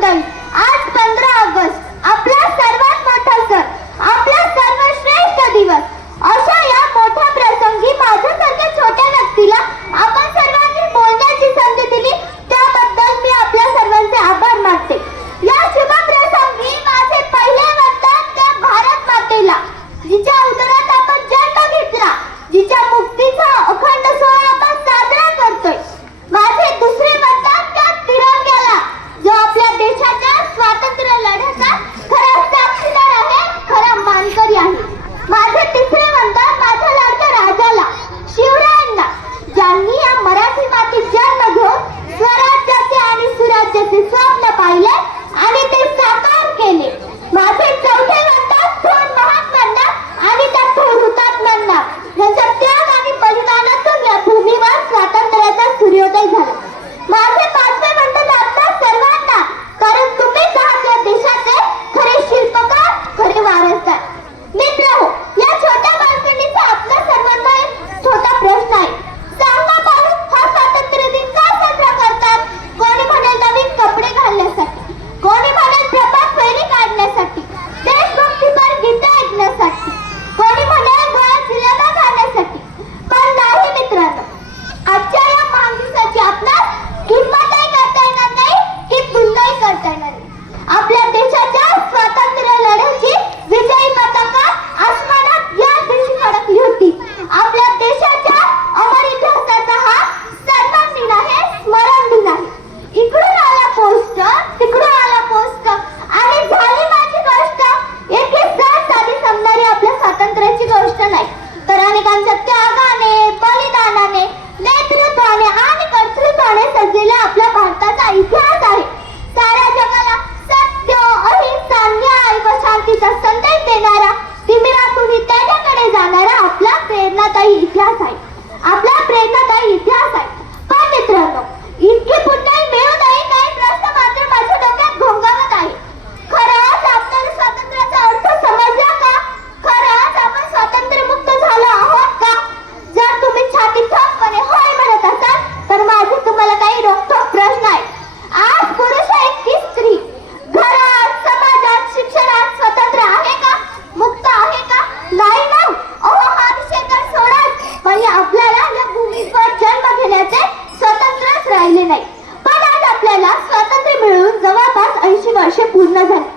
मंडळी, आज 15 ऑगस्ट आपला सर्वात मोठा सण, आपला सर्वश्रेष्ठ दिवस. अशा या मोठ्या प्रसंगी माझ्यासारख्या छोट्या व्यक्तीला आपण सर्वांनी बोलण्याची संधी दिली त्याबद्दल मी आपल्या सर्वांचे आभार मानते. या शुभ प्रसंगी माझे पहिले वंदन त्या भारत मातेला, जिच्या उदरात आपण जन्म घेतला, जिच्या मुक्तीचा अखंड सोहळा आपण साजरा करतोय. माझे दुसरे वंदन त्या तिरंग्याला, जो आपल्या देशाच्या स्वातंत्र्य लढ्याचा खरा साक्षीदार आहे, खरा मानकरी आहे. माझे तिसरे वंदन माझ्या लाडक्या राजाला, शिवरायांना, ज्यांनी या मराठी मातीत जन्म घेऊन स्वराज्याचे आणि सुराज्याचे स्वप्न पाहिले आणि ते साकार केले. माझे चौथे वंदन थोर महात्म्यांना आणि त्या थोर हुतात्म्यांना, ज्यांचा त्याग आणि बलिदानातून या भूमीवर स्वातंत्र्याचा सूर्योदय झाला. माझे पाचवे वंदन आपल्या सर्वांना, कारण तुम्हीच आहात या देशाचे खरे शिल्पकार, खरे वारसदार. मित्रहो, या छोट्या बालपणीचा आपल्या सर्वांना एक छोटा प्रश्न आहे. सांगा पाहू, हा स्वातंत्र्य दिन का साजरा करतात? कोणी म्हणेल नवीन कपडे घालण्यासाठी, कोणी म्हणेल प्रभात फेरी काढण्यासाठी, देशभक्तीपर गीते ऐकण्यासाठी, कोणी म्हणेल गोळ्या जिल्ह्याला जाण्यासाठी. पण नाही मित्रांनो, आजच्या या महान दिवसाची आपणास किंमतही करता येणार नाही की तुलनाही करता येणार नाही. आपल्या देशाच्या स्वातंत्र्य लढ्याची विजयी पताका आसमानात या दिवशी फडकली होती. आपल्या देशाच्या अमर इतिहासाचा हा सन्मान दिन आहे, स्मरण दिन आहे. इकडून आला पोस्ट, तिकडून आला पोस्ट आणि झाली माझी गोष्ट. एक साधी समजणारी आपल्या स्वातंत्र्याची गोष्ट नाही, तर अनेकांच्या त्यागाने, बलिदानाने, नेतृत्वाने आणि कर्तृत्वाने सजलेला आपल्या भारताचा इतिहास आहे. साऱ्या जगाला सत्य, अहिंसा, न्याय व शांतीचा संदेश देणारा, तिमिरातून त्याच्याकडे जाणारा आपला प्रेरणादायी इतिहास आहे. आपला प्रेरणादायी इतिहास आहे. पण मित्रांनो, इतके पुण्याही मिळूनही काही प्रश्न मात्र माझ्या डोक्यात घोंगावत आहे. खरंच आपल्याला स्वातंत्र्याचा अर्थ समजला का? खरंच आपण स्वातंत्र्यमुक्त झालो आहोत का? जर तुम्ही छाती ठामपणे होय म्हणत असाल तर माझे तुम्हाला काही रोखठोक प्रश्न आहेत. आज पुरुष आहे की स्त्री? घरात, समाजात, शिक्षणात स्वतंत्र आहे का? मुक्त आहे का? नाही ना. हा विषय तर सोडाच, पण आपल्याला या भूमीवर जन्म घेण्याचे स्वातंत्र्यच राहिले नाही. पण आज आपल्याला स्वातंत्र्य मिळून जवळपास 80 वर्षे पूर्ण झाली.